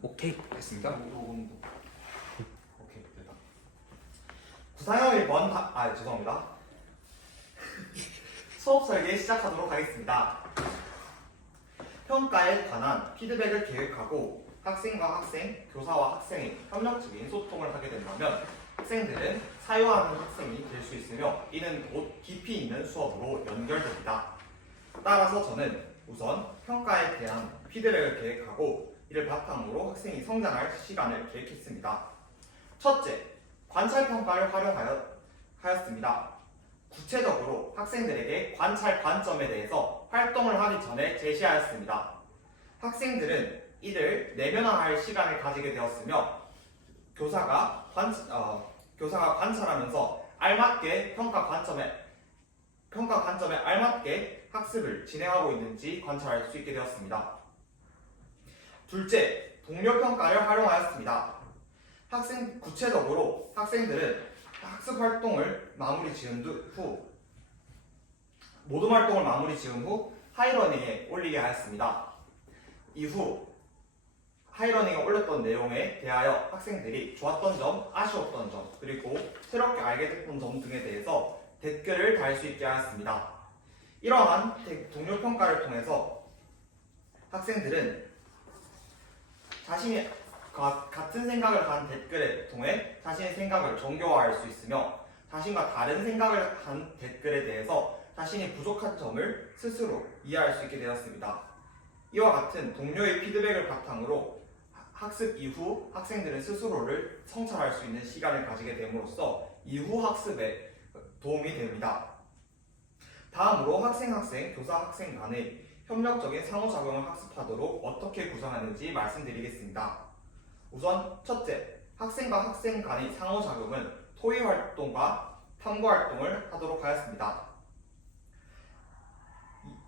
오케이. 됐습니다. 오케이 됐다. 구사형 1번 죄송합니다. 수업 설계 시작하도록 하겠습니다. 평가에 관한 피드백을 계획하고 학생과 학생, 교사와 학생이 협력적인 소통을 하게 된다면 학생들은 사유하는 학생이 될 수 있으며 이는 곧 깊이 있는 수업으로 연결됩니다. 따라서 저는 우선 평가에 대한 피드백을 계획하고 이를 바탕으로 학생이 성장할 시간을 계획했습니다. 첫째, 관찰평가를 활용하였습니다. 구체적으로 학생들에게 관찰 관점에 대해서 활동을 하기 전에 제시하였습니다. 학생들은 이를 내면화할 시간을 가지게 되었으며 교사가 관찰하면서 알맞게 평가 관점에 알맞게 학습을 진행하고 있는지 관찰할 수 있게 되었습니다. 둘째, 동료 평가를 활용하였습니다. 구체적으로 학생들은 학습 활동을 마무리 지은 후 모든 활동을 마무리 지은 후 하이러닝에 올리게 하였습니다. 이후 하이러닝에 올렸던 내용에 대하여 학생들이 좋았던 점, 아쉬웠던 점, 그리고 새롭게 알게 됐던 점 등에 대해서 댓글을 달 수 있게 하였습니다. 이러한 동료 평가를 통해서 학생들은 자신이 같은 생각을 한 댓글에 통해 자신의 생각을 정교화할 수 있으며 자신과 다른 생각을 한 댓글에 대해서 자신이 부족한 점을 스스로 이해할 수 있게 되었습니다. 이와 같은 동료의 피드백을 바탕으로 학습 이후 학생들은 스스로를 성찰할 수 있는 시간을 가지게 됨으로써 이후 학습에 도움이 됩니다. 다음으로 학생, 교사-학생 간의 협력적인 상호작용을 학습하도록 어떻게 구성하는지 말씀드리겠습니다. 우선 첫째, 학생과 학생 간의 상호작용은 토의 활동과 탐구 활동을 하도록 하였습니다.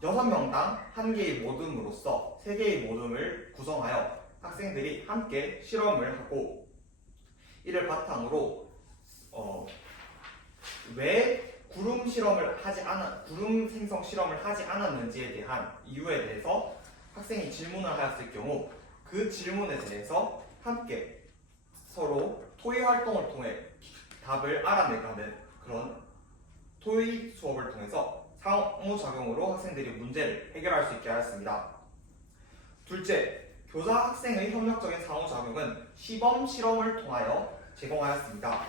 6명당 1개의 모둠으로서 3개의 모둠을 구성하여 학생들이 함께 실험을 하고 이를 바탕으로 왜 구름 생성 실험을 하지 않았는지에 대한 이유에 대해서 학생이 질문을 하였을 경우 그 질문에 대해서 함께 서로 토의 활동을 통해 답을 알아내가는 그런 토의 수업을 통해서 상호작용으로 학생들이 문제를 해결할 수 있게 하였습니다. 둘째, 교사 학생의 협력적인 상호작용은 시범 실험을 통하여 제공하였습니다.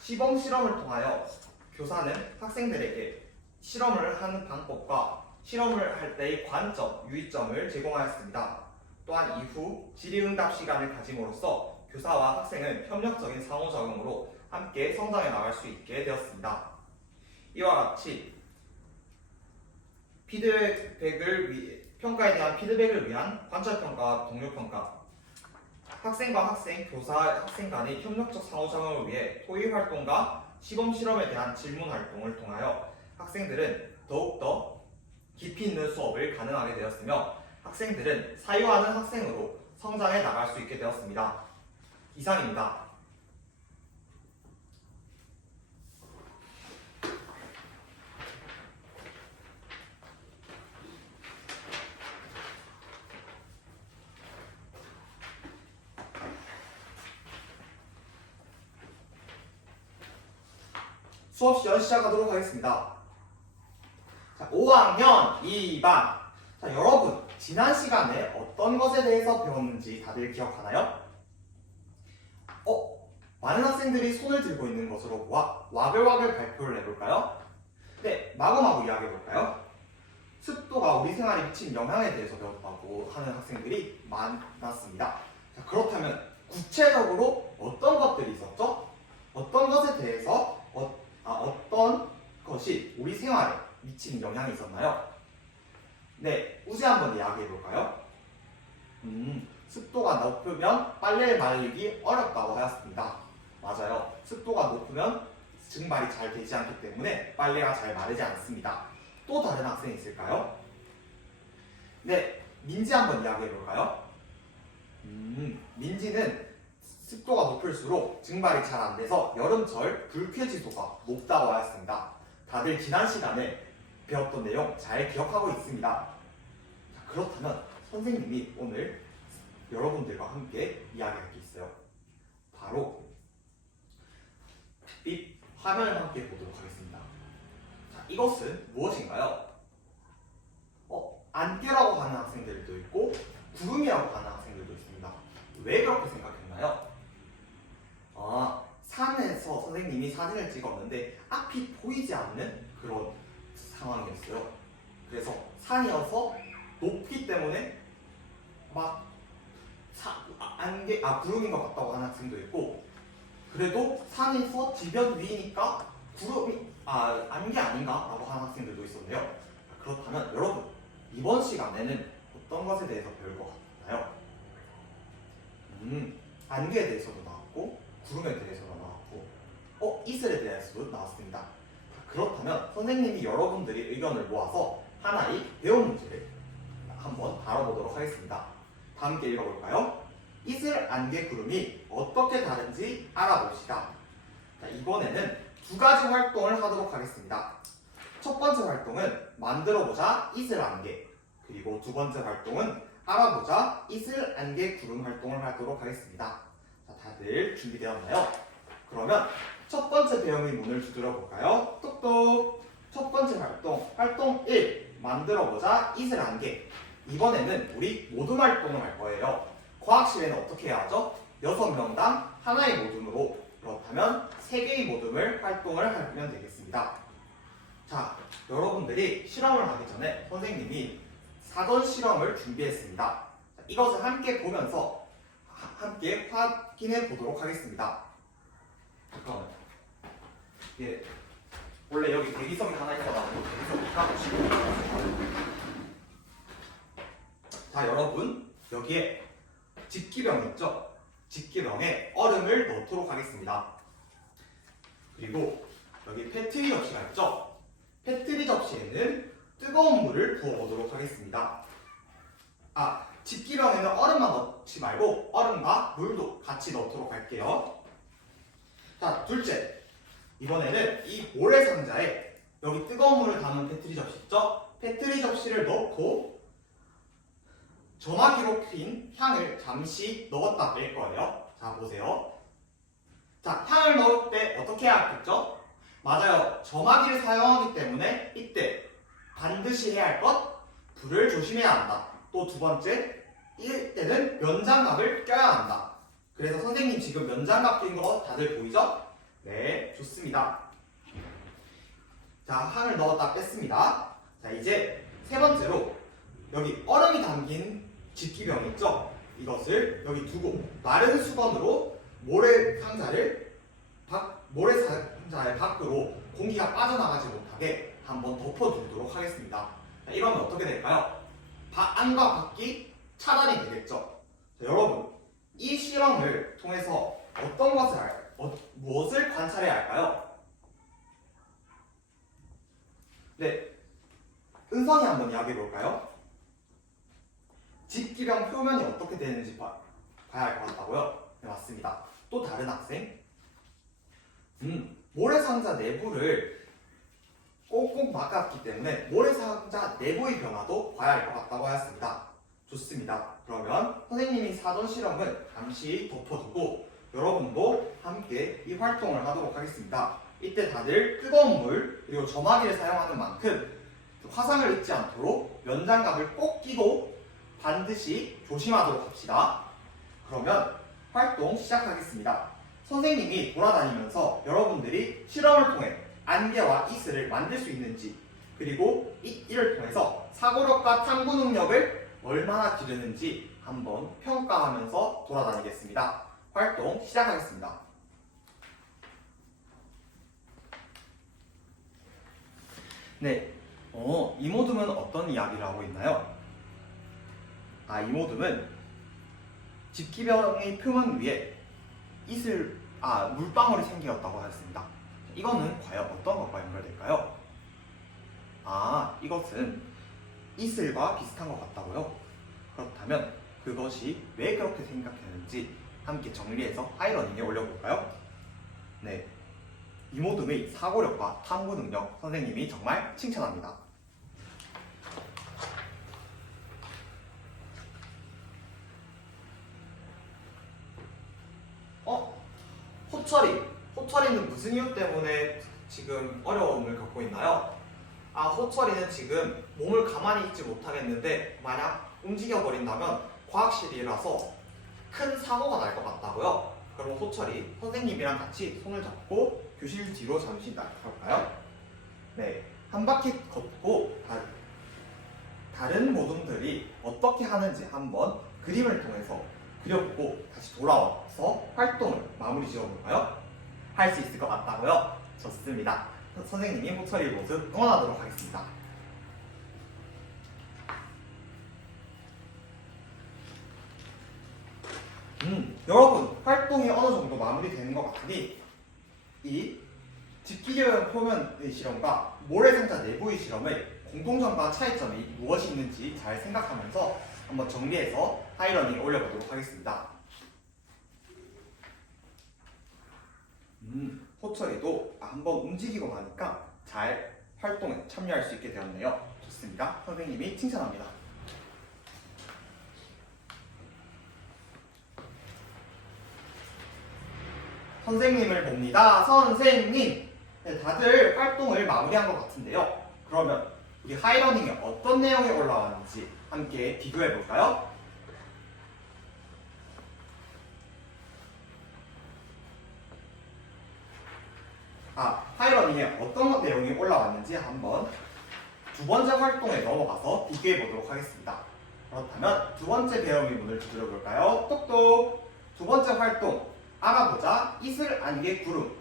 시범 실험을 통하여 교사는 학생들에게 실험을 하는 방법과 실험을 할 때의 관점, 유의점을 제공하였습니다. 또한 이후 질의응답 시간을 가짐으로써 교사와 학생은 협력적인 상호작용으로 함께 성장해 나갈 수 있게 되었습니다. 이와 같이 평가에 대한 피드백을 위한 관찰평가와 동료평가, 학생과 학생, 교사, 학생 간의 협력적 상호작용을 위해 토의 활동과 시범 실험에 대한 질문 활동을 통하여 학생들은 더욱더 깊이 있는 수업을 가능하게 되었으며 학생들은 사유하는 학생으로 성장해 나갈 수 있게 되었습니다. 이상입니다. 수업 시작하도록 하겠습니다. 자, 5학년 2반. 자, 여러분, 지난 시간에 어떤 것에 대해서 배웠는지 다들 기억하나요? 많은 학생들이 손을 들고 있는 것으로 와글와글 발표를 해볼까요? 네, 마구마구 이야기해볼까요? 습도가 우리 생활에 미친 영향에 대해서 배웠다고 하는 학생들이 많았습니다. 자, 그렇다면 구체적으로 어떤 것들이 있었죠? 어떤 것에 대해서 어떤 것이 우리 생활에 미치는 영향이 있었나요? 네, 우지 한번 이야기해볼까요? 습도가 높으면 빨래 말리기 어렵다고 하였습니다. 맞아요. 습도가 높으면 증발이 잘 되지 않기 때문에 빨래가 잘 마르지 않습니다. 또 다른 학생이 있을까요? 네, 민지 한번 이야기해볼까요? 민지는 습도가 높을수록 증발이 잘 안 돼서 여름철 불쾌지수가 높다고 하였습니다. 다들 지난 시간에 배웠던 내용 잘 기억하고 있습니다. 자, 그렇다면 선생님이 오늘 여러분들과 함께 이야기할 게 있어요. 바로 빛 화면을 함께 보도록 하겠습니다. 자, 이것은 무엇인가요? 안개라고 하는 학생들도 있고 구름이라고 하는 학생들도 있습니다. 왜 그렇게 생각했나요? 산에서 선생님이 사진을 찍었는데 앞이 보이지 않는 그런 상황이었어요. 그래서 산이어서 높기 때문에 막 구름인 것 같다고 하는 학생도 있고, 그래도 산에서 지변 위니까 구름이 안개 아닌가라고 하는 학생들도 있었는데요. 그렇다면 여러분, 이번 시간에는 어떤 것에 대해서 배울 것 같나요? 안개에 대해서도 나왔고 구름에 대해서도 나왔고 이슬에 대해서도 나왔습니다. 그렇다면 선생님이 여러분들이 의견을 모아서 하나의 배운 문제를 한번 다뤄보도록 하겠습니다. 다 함께 읽어볼까요? 이슬, 안개, 구름이 어떻게 다른지 알아봅시다. 자, 이번에는 두 가지 활동을 하도록 하겠습니다. 첫 번째 활동은 만들어보자 이슬, 안개, 그리고 두 번째 활동은 알아보자 이슬, 안개, 구름 활동을 하도록 하겠습니다. 자, 다들 준비되었나요? 그러면 첫 번째 배움의 문을 두드려 볼까요? 똑똑! 첫 번째 활동 1, 만들어보자 이슬, 안개. 이번에는 우리 모둠 활동을 할 거예요. 과학실에는 어떻게 해야 하죠? 6명당 하나의 모둠으로, 그렇다면 3개의 모둠을 활동을 하면 되겠습니다. 자, 여러분들이 실험을 하기 전에 선생님이 사전 실험을 준비했습니다. 자, 이것을 함께 보면서 함께 확인해 보도록 하겠습니다. 잠깐만요. 예, 원래 여기 대기석이 하나 있어가지고 대기석 깎으시고. 자, 여러분, 여기에 집기병 있죠? 집기병에 얼음을 넣도록 하겠습니다. 그리고 여기 페트리 접시가 있죠? 페트리 접시에는 뜨거운 물을 부어보도록 하겠습니다. 집기병에는 얼음만 넣지 말고 얼음과 물도 같이 넣도록 할게요. 자, 둘째, 이번에는 이 모래상자에 여기 뜨거운 물을 담은 페트리 접시 있죠? 페트리 접시를 넣고 점화기로 핀 향을 잠시 넣었다 뺄 거예요. 자, 보세요. 자, 향을 넣을 때 어떻게 해야 하겠죠? 맞아요. 점화기를 사용하기 때문에 이때 반드시 해야 할 것, 불을 조심해야 한다. 또 두 번째, 이때는 면장갑을 껴야 한다. 그래서 선생님 지금 면장갑 낀 거 다들 보이죠? 네, 좋습니다. 자, 향을 넣었다 뺐습니다. 자, 이제 세 번째로 여기 얼음이 담긴 집기병 있죠? 이것을 여기 두고 마른 수건으로 모래상자의 밖으로 공기가 빠져나가지 못하게 한번 덮어두도록 하겠습니다. 자, 이러면 어떻게 될까요? 안과 밖이 차단이 되겠죠? 자, 여러분, 이 실험을 통해서 무엇을 관찰해야 할까요? 네, 은성이 한번 이야기해 볼까요? 집기병 표면이 어떻게 되는지 봐야 할 것 같다고요? 네, 맞습니다. 또 다른 학생? 모래상자 내부를 꼭꼭 막았기 때문에 모래상자 내부의 변화도 봐야 할 것 같다고 하였습니다. 좋습니다. 그러면 선생님이 사전 실험은 잠시 덮어두고 여러분도 함께 이 활동을 하도록 하겠습니다. 이때 다들 뜨거운 물 그리고 점화기를 사용하는 만큼 화상을 입지 않도록 면장갑을 꼭 끼고 반드시 조심하도록 합시다. 그러면 활동 시작하겠습니다. 선생님이 돌아다니면서 여러분들이 실험을 통해 안개와 이슬을 만들 수 있는지, 그리고 이를 통해서 사고력과 탐구 능력을 얼마나 기르는지 한번 평가하면서 돌아다니겠습니다. 활동 시작하겠습니다. 네, 이 모둠은 어떤 이야기를 하고 있나요? 이 모둠은 집기병의 표면 위에 물방울이 생겼다고 하였습니다. 이거는 과연 어떤 것과 연결될까요? 이것은 이슬과 비슷한 것 같다고요? 그렇다면 그것이 왜 그렇게 생각했는지 함께 정리해서 하이러닝에 올려볼까요? 네, 이모둠의 사고력과 탐구 능력 선생님이 정말 칭찬합니다. 호철이는 무슨 이유 때문에 지금 어려움을 겪고 있나요? 호철이는 지금 몸을 가만히 있지 못하겠는데 만약 움직여버린다면 과학실이라서 큰 사고가 날 것 같다고요? 그럼 호철이 선생님이랑 같이 손을 잡고 교실 뒤로 잠시 나가볼까요? 네, 한 바퀴 걷고 다른 모둠들이 어떻게 하는지 한번 그림을 통해서 그려보고 다시 돌아와서 활동을 마무리 지어볼까요? 할 수 있을 것 같다고요? 좋습니다. 선생님이 호철이의 모습 응원하도록 하겠습니다. 여러분, 활동이 어느 정도 마무리되는 것 같으니 이 집기계형 표면의 실험과 모래상자 내부의 실험의 공통점과 차이점이 무엇이 있는지 잘 생각하면서 한번 정리해서 하이러닝에 올려보도록 하겠습니다. 호철이도 한번 움직이고 나니까 잘 활동에 참여할 수 있게 되었네요. 좋습니다. 선생님이 칭찬합니다. 선생님을 봅니다. 선생님! 네, 다들 활동을 마무리한 것 같은데요. 그러면 우리 하이러닝에 어떤 내용이 올라왔는지 함께 비교해 볼까요? 하이러닝에 어떤 내용이 올라왔는지 한번 두 번째 활동에 넘어가서 비교해 보도록 하겠습니다. 그렇다면 두 번째 배움의 문을 두드려 볼까요? 똑똑! 두 번째 활동, 알아보자 이슬, 안개, 구름.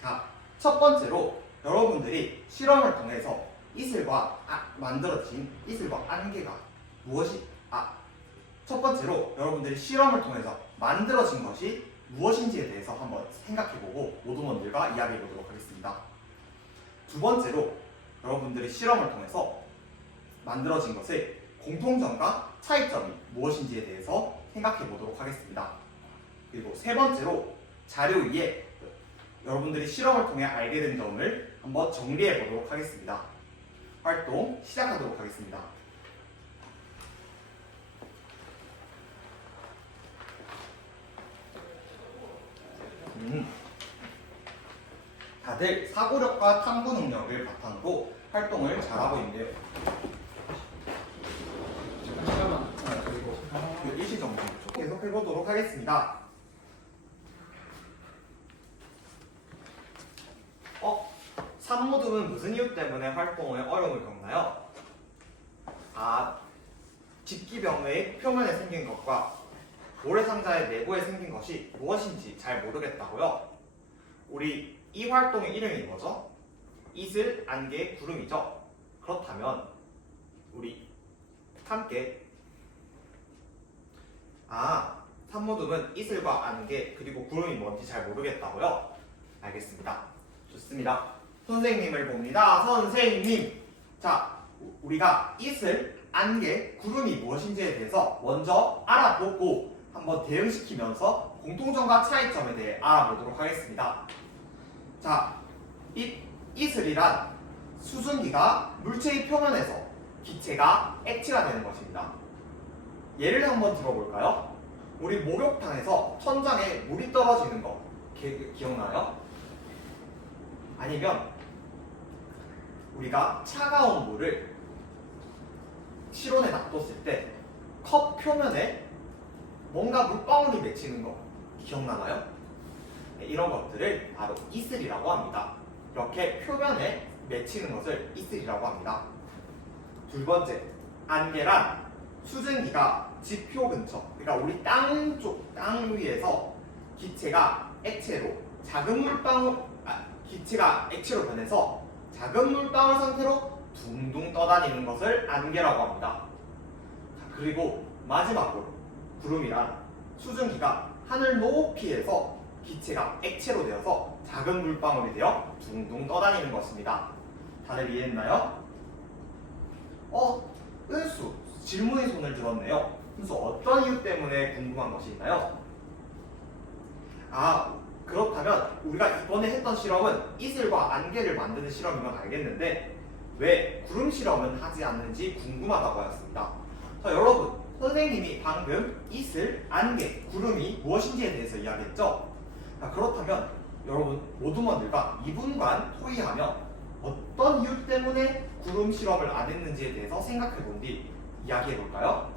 자, 첫 번째로 여러분들이 실험을 통해서 만들어진 이슬과 안개가 첫 번째로 여러분들이 실험을 통해서 만들어진 것이 무엇인지에 대해서 한번 생각해보고 모둠원들과 이야기해보도록 하겠습니다. 두 번째로 여러분들이 실험을 통해서 만들어진 것의 공통점과 차이점이 무엇인지에 대해서 생각해보도록 하겠습니다. 그리고 세 번째로 자료 위에 여러분들이 실험을 통해 알게 된 점을 한번 정리해보도록 하겠습니다. 활동 시작하도록 하겠습니다. 다들 사고력과 탐구 능력을 바탕으로 활동을 잘하고 있네요. 잠깐만. 그리고 일시정지 계속 해보도록 하겠습니다. 산모둠은 무슨 이유 때문에 활동에 어려움을 겪나요? 집기병의 표면에 생긴 것과 모래상자의 내부에 생긴 것이 무엇인지 잘 모르겠다고요? 우리 이 활동의 이름이 뭐죠? 이슬, 안개, 구름이죠? 그렇다면 우리 함께 산모둠은 이슬과 안개 그리고 구름이 뭔지 잘 모르겠다고요? 알겠습니다. 좋습니다. 선생님을 봅니다. 선생님! 자, 우리가 이슬, 안개, 구름이 무엇인지에 대해서 먼저 알아보고 한번 대응시키면서 공통점과 차이점에 대해 알아보도록 하겠습니다. 자, 이슬이란 수증기가 물체의 표면에서 기체가 액체가 되는 것입니다. 예를 한번 들어볼까요? 우리 목욕탕에서 천장에 물이 떨어지는 거 기억나요? 아니면 우리가 차가운 물을 실온에 놔뒀을 때 컵 표면에 뭔가 물방울이 맺히는 거 기억나나요? 네, 이런 것들을 바로 이슬이라고 합니다. 이렇게 표면에 맺히는 것을 이슬이라고 합니다. 두 번째, 안개란 수증기가 지표 근처, 그러니까 우리 땅 위에서 기체가 액체로 변해서 작은 물방울 상태로 둥둥 떠다니는 것을 안개라고 합니다. 자, 그리고 마지막으로 구름이란 수증기가 하늘 높이에서 기체가 액체로 되어서 작은 물방울이 되어 둥둥 떠다니는 것입니다. 다들 이해했나요? 은수, 질문의 손을 들었네요. 은수, 어떤 이유 때문에 궁금한 것이 있나요? 그렇다면 우리가 이번에 했던 실험은 이슬과 안개를 만드는 실험인 건 알겠는데 왜 구름 실험은 하지 않는지 궁금하다고 하였습니다. 자, 여러분, 선생님이 방금 이슬, 안개, 구름이 무엇인지에 대해서 이야기했죠? 자, 그렇다면 여러분 모두먼들과 이분간 토의하며 어떤 이유 때문에 구름 실험을 안 했는지에 대해서 생각해 본 뒤 이야기해 볼까요?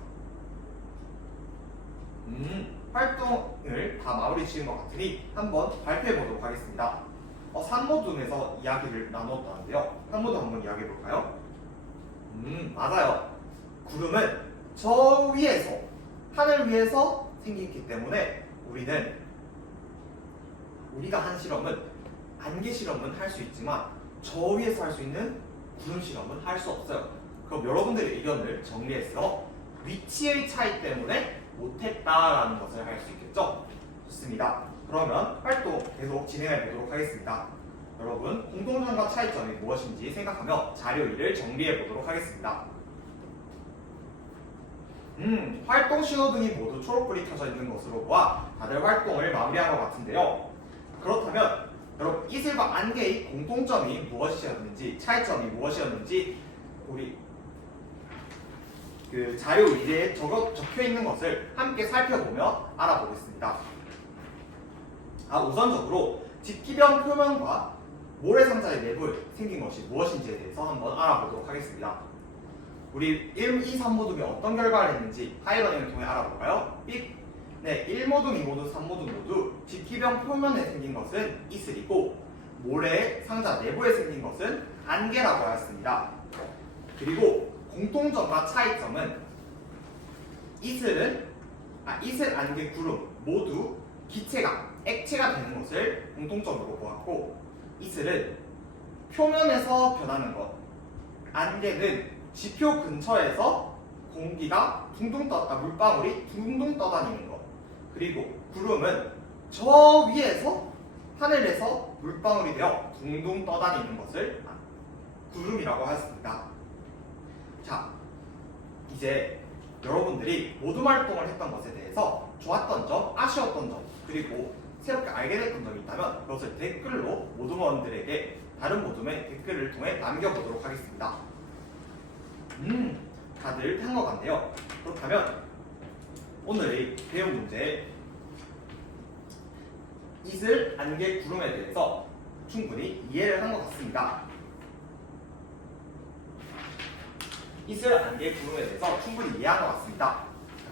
활동을 다 마무리 지은 것 같으니 한번 발표해 보도록 하겠습니다. 산모둠에서 이야기를 나눴다는데요. 산모둠 한번 이야기해 볼까요? 맞아요. 구름은 저 위에서, 하늘 위에서 생기기 때문에 우리가 한 실험은 안개 실험은 할 수 있지만 저 위에서 할 수 있는 구름 실험은 할 수 없어요. 그럼 여러분들의 의견을 정리해서 위치의 차이 때문에 못했다라는 것을 알 수 있겠죠? 좋습니다. 그러면 활동 계속 진행해 보도록 하겠습니다. 여러분 공통점과 차이점이 무엇인지 생각하며 자료 2를 정리해 보도록 하겠습니다. 활동 신호등이 모두 초록불이 켜져 있는 것으로 보아 다들 활동을 마무리한 것 같은데요. 그렇다면 여러분 이슬과 안개의 공통점이 무엇이었는지 차이점이 무엇이었는지 우리 그 자료 위에 적혀 있는 것을 함께 살펴보며 알아보겠습니다. 우선적으로 집기병 표면과 모래상자의 내부에 생긴 것이 무엇인지에 대해서 한번 알아보도록 하겠습니다. 우리 1, 2, 3모둠이 어떤 결과를 했는지 하이러닝을 통해 알아볼까요? 네, 1모둠, 2모둠, 3모둠 모두 집기병 표면에 생긴 것은 이슬이고 모래 상자 내부에 생긴 것은 안개라고 하였습니다. 그리고 공통점과 차이점은 이슬, 안개, 구름 모두 기체가 액체가 되는 것을 공통점으로 보았고 이슬은 표면에서 변하는 것, 안개는 지표 근처에서 공기가 물방울이 둥둥 떠다니는 것, 그리고 구름은 저 위에서 하늘에서 물방울이 되어 둥둥 떠다니는 것을 구름이라고 하였습니다. 자, 이제 여러분들이 모둠 활동을 했던 것에 대해서 좋았던 점, 아쉬웠던 점, 그리고 새롭게 알게 됐던 점이 있다면 그것을 댓글로 모둠원들에게 다른 모둠의 댓글을 통해 남겨보도록 하겠습니다. 다들 한 것 같네요. 그렇다면 오늘의 배운 문제 이슬, 안개, 구름에 대해서 충분히 이해를 한 것 같습니다. 이슬, 안개, 구름에 대해서 충분히 이해한 것 같습니다.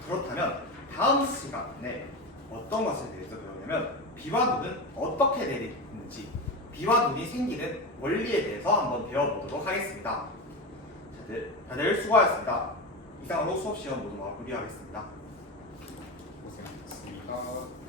그렇다면 다음 시간에 어떤 것에 대해서 배우냐면 비와 눈은 어떻게 내리는지, 비와 눈이 생기는 원리에 대해서 한번 배워보도록 하겠습니다. 다들 수고하셨습니다. 이상으로 수업 시간 모두 마무리하겠습니다. 고생하셨습니다.